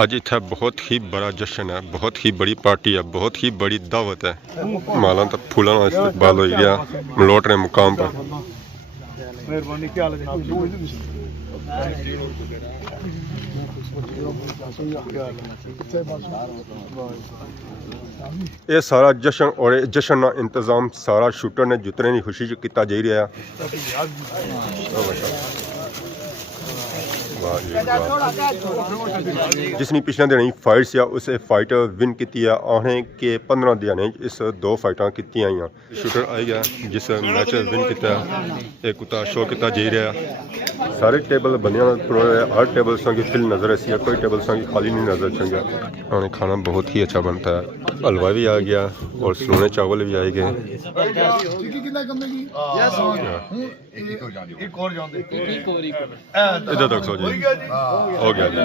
आज इतना बहुत ही बड़ा जश्न है, बहुत ही बड़ी पार्टी है, बहुत ही बड़ी दावत है। माला तक फूलों का इस्तेमाल हो गया, लौट रहे मुकाम पर। ये सारा जश्न और जश्न का इंतजाम सारा शूटर ने जितने की खुशी किया जा रहा जिसने पिछले दिन फाइट्स या उसे फाइट विन की आने के 15 दिन इस 2 फाइटा की शूटर आई गया जिस मैच विन किया एक उता शो किया जा रहा सारे टेबल बनिया हर टेबल संगी फिल नजर ऐसी कोई टेबल संगी खाली नहीं नजर चंगा। खाने खाना बहुत ही अच्छा बनता है, हलवा भी आ गया और सोने चावल भी आए गए। इधर तक सो जी हो गया जी।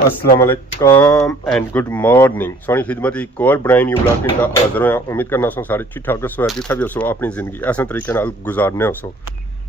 अस्सलाम वालेकुम एंड गुड मॉर्निंग। सोनी खिदमत एक और ब्राइन यू ब्लॉग का हाजिर होया। उम्मीद करना सो सारे ठीक ठाक सो जितना भी हो अपनी जिंदगी ऐसे तरीके नाल गुजारने हो।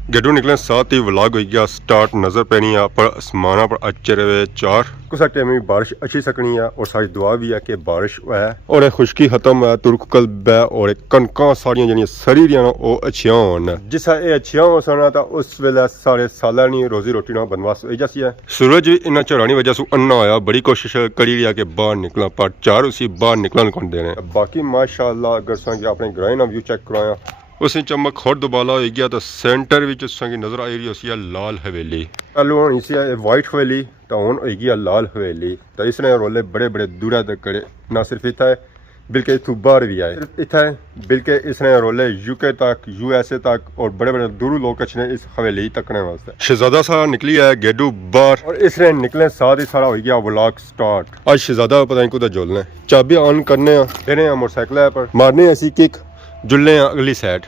गड्डू निकले साथ ही व्लॉग हो गया स्टार्ट। नजर पैनी है पर आसमाना पर अच्छे रहे 4 कुछ टाइम में बारिश अच्छी सकनी है और सारी दुआ भी है कि बारिश है और खुश्की खत्म है तुर्क कल्ब है और कणकां सारियां जड़ियां सरी दियां वो अच्छियां होन जिसा ये अच्छियां हो सना तो उस वेले सारे साल नहीं रोजी रोटी ना बनवास हो जैसी है। सूरज भी इन्ना चढ़ानी वजह से अन्ना होया, बड़ी कोशिश करी लिया कि बाहर निकला पर 4 उसी बाहर निकलन कौन देने। बाकी माशाअल्लाह अगर संग अपने ग्राइन ना व्यू चेक कराया उसे चमक होर दोबाला हो गया तो सेंटर विच संगी नजर आई रही है लाल हवेली। पहलू हुण इसी वाइट हवेली तो हुण हो गई लाल हवेली। तो इसने रोले बड़े बड़े दूर तक करे ना सिर्फ इतना है बल्कि इतों बाहर भी आए इतना है बल्कि इसने रोले यूके तक USA तक और बड़े बड़े दूर लोग अच्छे इस हवेली तकने वास्ते। शहजादा सारा निकली है गेडू बाहर और इसने निकले साथ ही सारा हो गया व्लॉग स्टार्ट। आज शहजादा पता नहीं कुछ जोलना चाबी ऑन करने देने मोटरसाइकिल पर मारने ऐसी किक जुल्ले अगली साइड।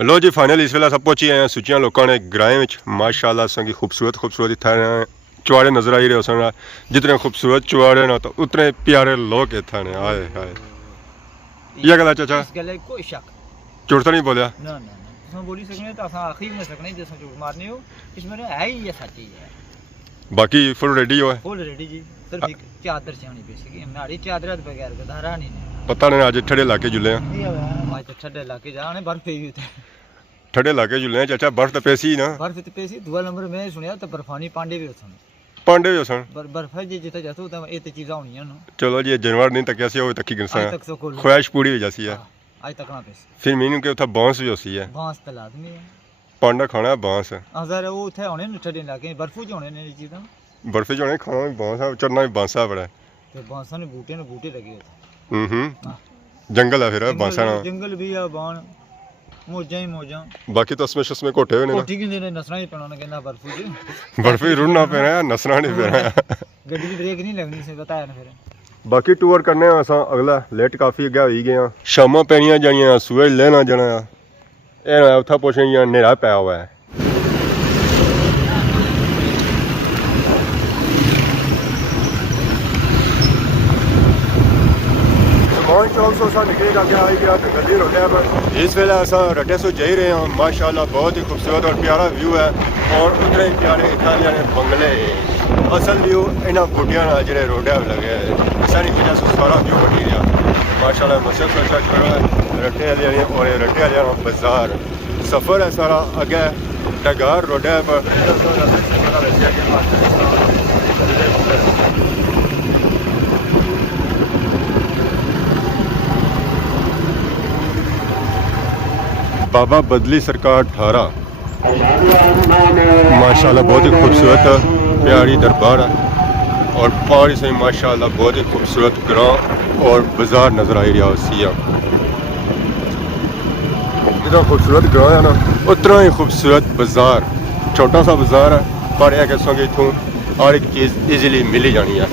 लो जी फाइनल इस वेला सब पहुंची हैं सुचियां लोगों ने ग्राएं में माशाल्लाह संगी खूबसूरत खूबसूरत इतना चुआड़े नजर आई रहे हो जितने खूबसूरत चुआड़े ना तो उतने प्यारे लोग इतना ने आए हाय। ये गला चाचा इस गले कोई शक झूठ तो नहीं बोलिया ना ना ना बोली सकने तो आखिर में सकने जैसा झूठ मारने हो इसमें है ही ये सच्ची है। बाकी फुल रेडी हो है फुल रेडी जी सिर्फ एक चादर चाहिए बेसिक हमारी चादर के बगैर गुजारा नहीं है। पता नहीं आज ठंडे इलाके जुले आज तो ठंडे इलाके जाने बर्फ पे भी ठंडे इलाके जुले चाचा बर्फ तो पैसी ना बर्फ तो पैसी दुआ नंबर में सुनिया तो बर्फानी पांडे भी होसन पांडे भी होसन बर्फ है जिथे जातो तो ये चीज़ां होनियां ना। चलो जी जानवर नहीं तक कैसे हो तक गिनसा ख्वाहिश पूरी हो जाती है आज तक ना पैसे फिर मीनू के उथा बांस भी होती है बांस तो लाजमी है पांडा खाना बांस अगर वो उथे होने ठंडे इलाके बर्फू च होने ने चीज़ां बर्फी जो खाना भी बांस चढ़ना भी बांसा बड़ा ते बांसा ने बूटे लगे जंगल है फिर बांसा ना जंगल भी है बाण मौजा ही मौजा बाकी तो उसमें शस्में कोठे हुए कोठी की ने नसना ही पैना कहना बर्फू जी बर्फी रुड़ना पैना है नसना नहीं पैना है गड्डी की ब्रेक नहीं लगनी से बताया ना फिर। बाकी टूर करने असा अगला लेट काफी अगे हो गए शामां पैनियां जानियां सूरज लेना जाना ए उत्था पुछे न्हेरा पै हुआ है। चौक सो निकले जाके आई गया गली रोटे पर इस वेले अस रटे सो जा रहे हैं। माशाल्लाह बहुत ही खूबसूरत और प्यारा व्यू है और उतने ही प्यारे इतना बंगले असल व्यू इन्होंने बूटिया जो रोडे लगे सारी वजह से सारा व्यू बनी गया माशाल्लाह। मसद अच्छा करो है रटे वाले और रटे वाले बाजार सफ़र है सारा अगे डगार रोडे पर बाबा बदली सरकार 18 माशाल्लाह बहुत ही खूबसूरत प्यारी दरबार है और पहाड़ी से माशाल्लाह बहुत ही खूबसूरत ग्राम और बाजार नजर आई रहा है। जितना खूबसूरत ग्राम है ना उतना ही खूबसूरत बाजार छोटा सा बाजार है पर यह कह कि इतों हर एक चीज़ ईजीली मिली जानी है।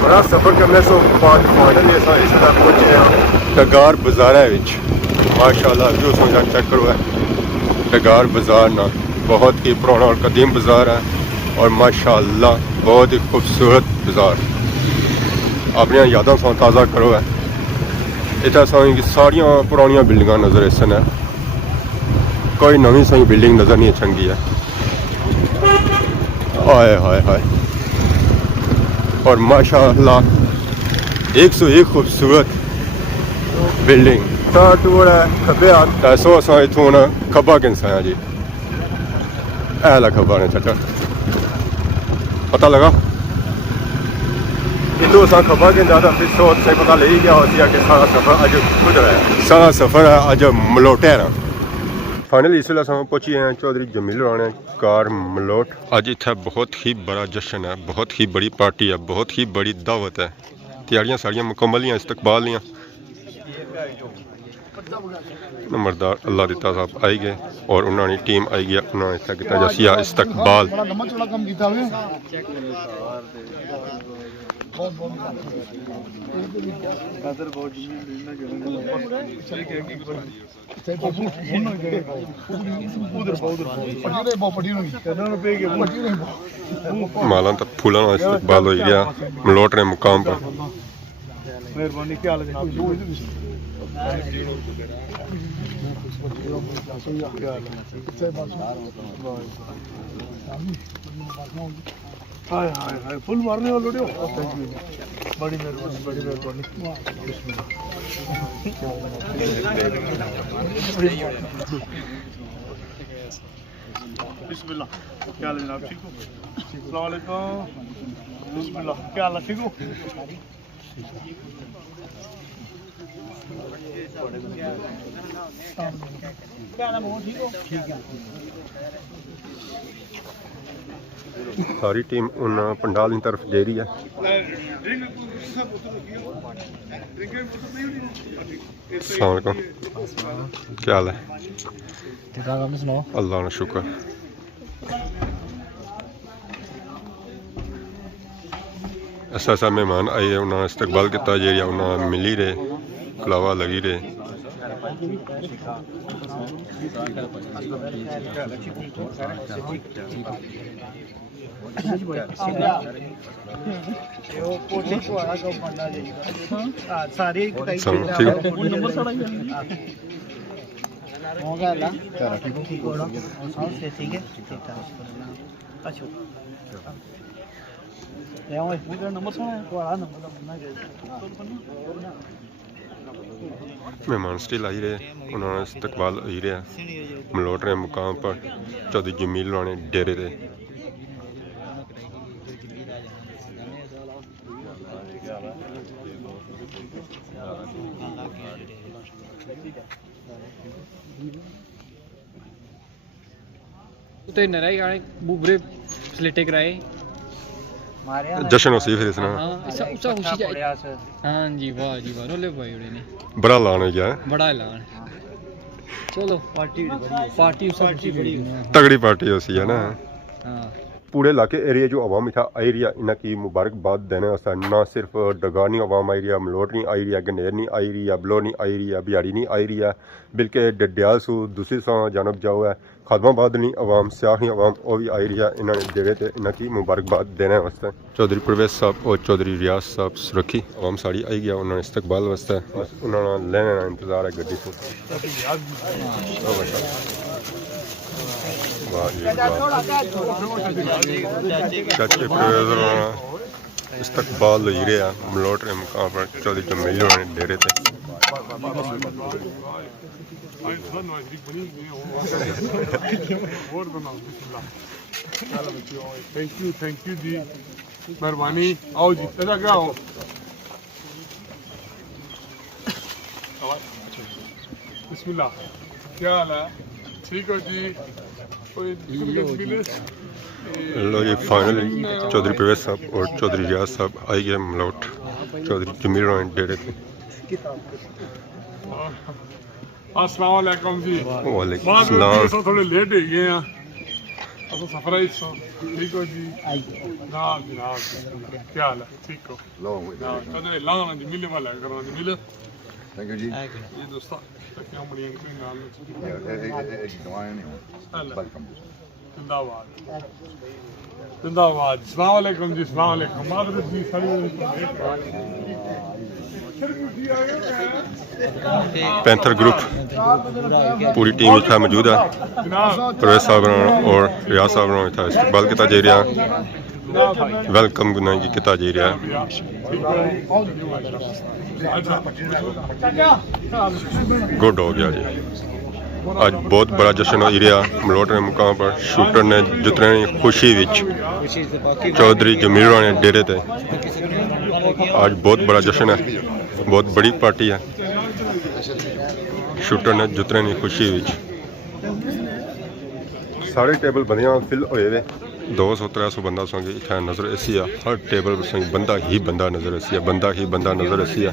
बड़ा सफ़र करने से बाद मॉडल ऐसा इस तरह पहुँचे हैं डगार बाजार माशाल्लाह जो सोचा चेक करो है डगार बाजार ना बहुत ही पुराना और कदीम बाजार है और माशाअल्लाह बहुत ही खूबसूरत बाजार। अपनी यादों से ताज़ा करो है। इतना सारी सारिया पुरानिया बिल्डिंग नज़र इसन है, कोई नवी सही बिल्डिंग नज़र नहीं चंगी है। हाय हाय हाय। और माशाअल्लाह 101 खूबसूरत बिल्डिंग टूर है। खब्बे हाथ ऐसो असा इतों हूँ खब्बा किनसा है जी, ऐला खब्बा ने चाचा पता लगा इतो असा खब्बा किन ज़्यादा फिर सोच से पता ले ही गया होती है कि सारा सफ़र अज गुजर है, सारा सफ़र है अज मलोटे रहा। फाइनली इस वेले अस पहुंची हैं चौधरी जमील राणे कार मलोट। अज इतना बहुत ही बड़ा जश्न है, बहुत ही बड़ी पार्टी है, बहुत ही बड़ी दावत है। तैयारियां सारियां मुकम्मल ही इस्तकबाल दियां। नंबरदार अल्लाह दिता साहब आई गए और उन्होंने टीम आई गई, उन्होंने इतना किया जसिया इस्तकबाल। माला तक फूलों का इस्तकबाल हो गया मलोट ने मुकाम पर। मेहरबानी क्या हाल है? हाय हाय हाय फुल मारने वाले हो। बड़ी मेहरबानी, बड़ी मेहरबानी। बिस्मिल्लाह, क्या हाल है जनाब? ठीक हो? अस्सलाम वालेकुम। बिस्मिल्लाह, क्या हाल है? ठीक हो? सारी टीम उन पंडाल की तरफ जा रही है। अस्सलाम वालेकुम, क्या हाल है? अल्लाह का शुक्र। ऐसा ऐसा मेहमान आए उन्होंने इस्तकबाल किया जेरिया उन्होंने मिली रहे कलावा लगी रहे। मेहमान स्टिल आई रहे, उन्होंने इस्तकबाल आई रहा मलोट रहे मुकाम पर चौधरी जमील राणे डेरे थे। तो नराई गाने बुबरे स्लेटे कराए जश्न हो सी फिर इसना। हाँ उसा खुशी जाए। हाँ जी वाह नोले भाई उड़े ने बड़ा लाने गया बड़ा ऐलान। चलो पार्टी उसा खुशी बड़ी तगड़ी पार्टी हो सी है ना। हाँ पूरे इलाके एरिया जो आवाम इतना आई रही है इनकी मुबारकबाद देने वास्ते। ना सिर्फ डगानी आवाम आई रही है, मलोट नहीं आई रही है, गनेर नहीं आई रही है, बलो नहीं आई रही है, बिहाड़ी नहीं आई रही है, बल्कि डडियाल सू दूसरी सौ जानब जाओ है खादमाबाद नहीं आवाम सियाही आवाम वो भी आई रही है इन्होंने डेरे से इनकी मुबारकबाद देने वास्ते। चौधरी परवेज साहब और चौधरी रियाज साहब सुरखी आवाम साड़ी आई गया उन्होंने इस्तकबाल वास्ते। बस उन्होंने लेने का इंतजार है गड्डी से। चाचे परवेज इस्तकबाल हो रहा मलोट के मुकाम पर चौधरी जमील ने डेरे थे। थैंक यू जी, मेहरबानी। आओ जी, ऐसा क्या हो? बिस्मिल्लाह, क्या हाल है? ठीक हो जी? लो ये फाइनली चौधरी परवेज साहब और चौधरी रियाज साहब आई गए मलोट चौधरी जमील ने डेरे थे। अस्सलाम वालेकुम जी। वालेकुम सलाम। थोड़े लेट हो गए हैं असो सफर है सो। ठीक हो जी? जनाब जनाब, क्या हाल है? ठीक हो? चौधरी लाना जी मिले वाला करो जी मिले। Thank you, G. ये दोस्तों तकियां बड़ियां कोई नाल Yeah, welcome. जिंदाबाद। जिंदाबाद सलाम अलैकुम जी सलाम अलैकुम मादर जी सारी पैंथर ग्रुप पूरी टीम इतना मौजूद है। जनाब परवेज साहब और रियाज साहब ने इतना इस्तकबाल किया जा रहा, वेलकम किया जा रहा। गुड हो गया जी। आज बहुत बड़ा जश्न हो रहा मलोट ने मुकाम पर। शूटर ने जितने खुशी विच चौधरी जमील ने डेरे थे। आज बहुत बड़ा जश्न है, बहुत बड़ी पार्टी है। शूटर ने जितने की खुशी विच सारे टेबल बंदियां फिल होए वे। 200-300 बंदा संगे इतना नजर ऐसी है। हर टेबल पर संग बंदा ही बंदा नजर ऐसी है, बंदा ही बंदा नजर ऐसी है।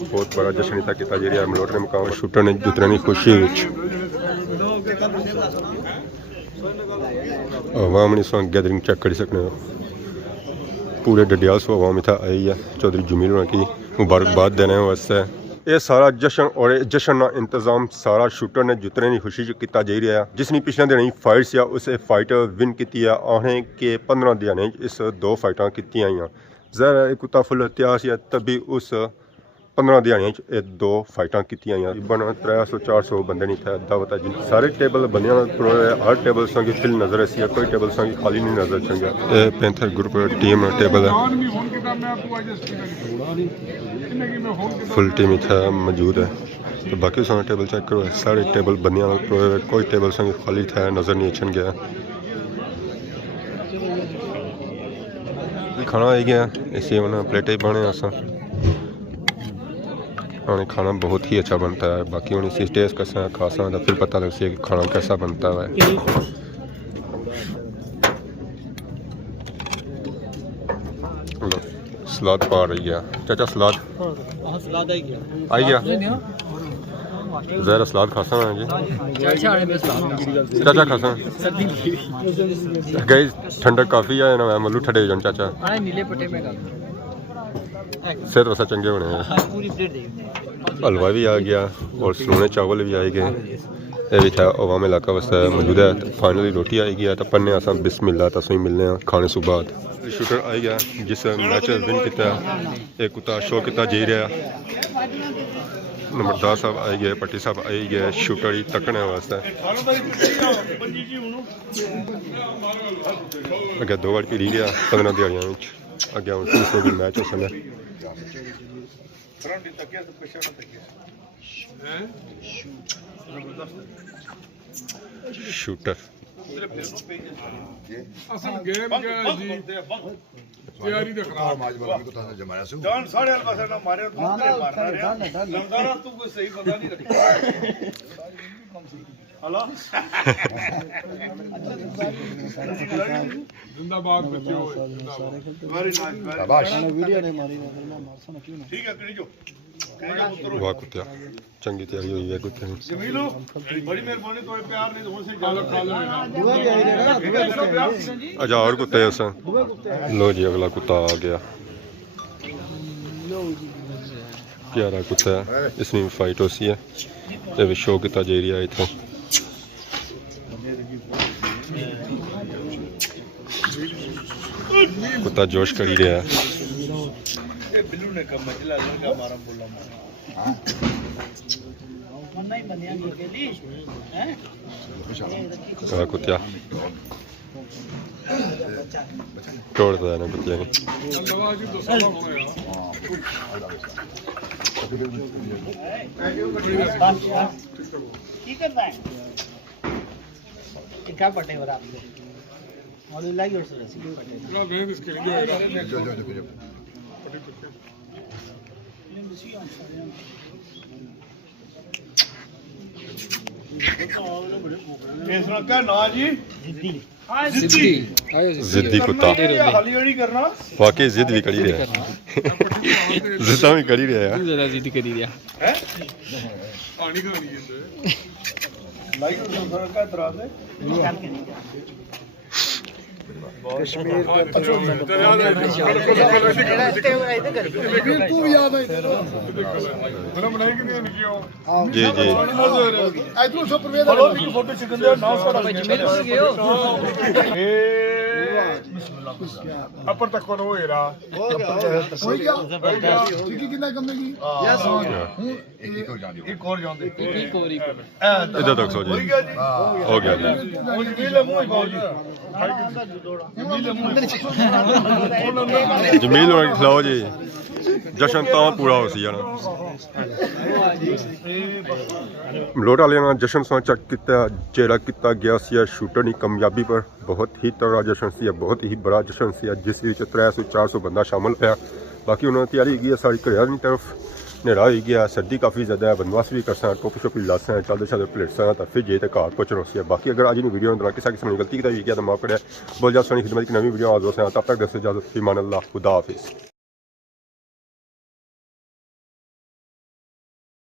बहुत बड़ा जश्न था किया जा रहा मलोट ने मुकाम। शूटर ने जितने की खुशी विच अवाम ने संग गैदरिंग चेक कर सकते हो। पूरे डडियाल सो अवाम इतना आई है चौधरी जमील की मुबारकबाद देने वास्ते। ये सारा जश्न और जश्न का इंतजाम सारा शूटर ने जितने की खुशी किया जा रहा है। जिसने पिछले दिन फाइट्स या उसे फाइट विन की आने के 15 दिन इस 2 फाइटा की। ज़रा एक कुत्ता फुल इतिहास है तभी उस 15 दिन 2 फाइटा की। तकरीबन 300-400 बंदे नहीं थे दावत जिन सारे टेबल बंदियां हर टेबल संगी फिल नजर ऐसी है, कोई टेबल संगी खाली नहीं नजर चंगा। ये पैंथर ग्रुप टीम टेबल है, फुल टीम इतना मौजूद है। तो बाकी सारे टेबल चेक करो, सारे टेबल बंदियां कोई टेबल संगी खाली था नजर नहीं अचन गया। खाना आई गया इसी उन्हें प्लेटें बने असा हाँ खाना बहुत ही अच्छा बनता है। बाकी उन्हें इसी टेस्ट कैसा खासा तो फिर पता लग सी कि खाना कैसा बनता है। लो सलाद पा रही है चाचा, सलाद आई गया। ज़रा सलाद खासा है जी चाचा, खासा गई ठंडक काफ़ी है ना मल्लू ठंडे जन चाचा सेहत वैसा चंगे होने हैं। हलवा भी आ गया और सलोने चावल भी आए गए। ये भी था अवाम इलाका वास्ते मौजूद है। फाइनली रोटी आई गया तो पन्ने अस बिस्मिल्लाह तो मिलने खाने सु बाद। शूटर आई गया जिस मैच विन किया एक कुत्ता शो किया जा रहा। नंबरदार साहब आई गए, पट्टी साहब आई गए शूटर ही तकने वास्ते। अगे 2 बार पी गया 15 दिहाड़ियों अगे हम तीसरे दिन मैच हो समय। शूटर असल गेम क्या है जी तैयारी तो खराब जान साढ़े पासे ना मारे दूसरे मारना रे लमदारा तू कोई सही बंदा नहीं रखा हेलो जिंदाबाद बच्चे हो वेरी नाइस शाबाश वीडियो ने मारी ठीक है करी जो वाह कुत्ता चंगी तैयारी हुई है कुत्ते जमीलो बड़ी मेहरबानी तो प्यार नहीं तो से अच्छा और कुत्ते उस लो जी अगला कुत्ता आ गया। प्यारा कुत्ता है, इसमें भी फाइट होती है। ये भी शो किया जा रहा है इतना। कुत्ता जोश कर ही रहा है। बिल्लू ने कम मचला लड़का मारा बोला कुत्ता तोड़ता है ना कुत्ते ने। क्या पटे हो आपसे मौलवी लागी और सर सी पटे ना मैं इसके लिए जो इसरा क्या ना जी जिद्दी कुत्ता खाली वाली करना वाकई जिद भी करी रहा है। जिद्दा भी करी रहा है जरा जिद करी दिया है पानी का नहीं है लाइक का तरह से ਤੂੰ ਵੀ ਯਾਦ ਹੈ ਫਿਲਮ ਬਣਾਈ ਕਿ ਨਹੀਂ ਨਿੱਕੀ ਉਹ ਜੀ ਜੀ ਇਧਰੋਂ ਸਭ ਪ੍ਰਵੇਦ ਵਾਲਾ ਫੋਟੋ ਚਿਕੰਦੇ ਨਾ ਸਾਡਾ ਅਪਰ ਤੱਕ ਕੋਲ ਹੋਏਰਾ ਹੋ ਗਿਆ ਠੀਕ ਕਿੰਨਾ ਕੰਮ ਕੀ ਯੈਸ ਇੱਕ ਹੋਰ ਜਾਂਦੇ ਇੱਧਰ ਤੱਕ ਸੋ ਜੀ ਹੋ ਗਿਆ ਜੀ ਉਹ ਜਮੀਲ ਮੂੰਹ ਹੀ ਪਾਉ ਜੀ ਜਮੀਲ ਨੂੰ ਖਿਲਾਓ ਜੀ ਜਸ਼ਨ ਤਾਂ ਪੂਰਾ ਹੋ ਸੀ ਜਾਣਾ ਮਲੋਟ ਵਾਲਿਆਂ ਨਾਲ ਜਸ਼ਨ ਸੋ ਚੈੱਕ ਕੀਤਾ ਜਿਹੜਾ ਕੀਤਾ ਗਿਆ ਸੀ ਸ਼ੂਟਰ ਦੀ ਕਾਮਯਾਬੀ ਪਰ ਬਹੁਤ ਹੀ ਤਗੜਾ ਜਸ਼ਨ ਸੀ ਬਹੁਤ ਹੀ ਬੜਾ ਜਸ਼ਨ ਸੀ ਜਿਸ ਵਿੱਚ 300-400 ਬੰਦਾ ਸ਼ਾਮਲ ਹੋਇਆ ਬਾਕੀ ਉਹਨਾਂ ਦੀ ਤਿਆਰੀ ਹੈਗੀ ਸਾਰੀ ਘਰਿਆਂ ਦੀ ਤਰਫ ਹਨੇਰਾ ਹੋ ਗਿਆ सर्दी काफ़ी ज़्यादा है बनवास भी कर टोपी शोपी लासा है चलते चलते प्लेट्स तो फिर जे तो घर पहुँचना सी बाकी अगर आज वीडियो में किसी किस्म की गलती की गया तो माफ करे बहुत जल्द सोनी खिदमत की नवी वीडियो आज तब तक दस इजाज़त ईमान अल्लाह खुदा हाफिज़।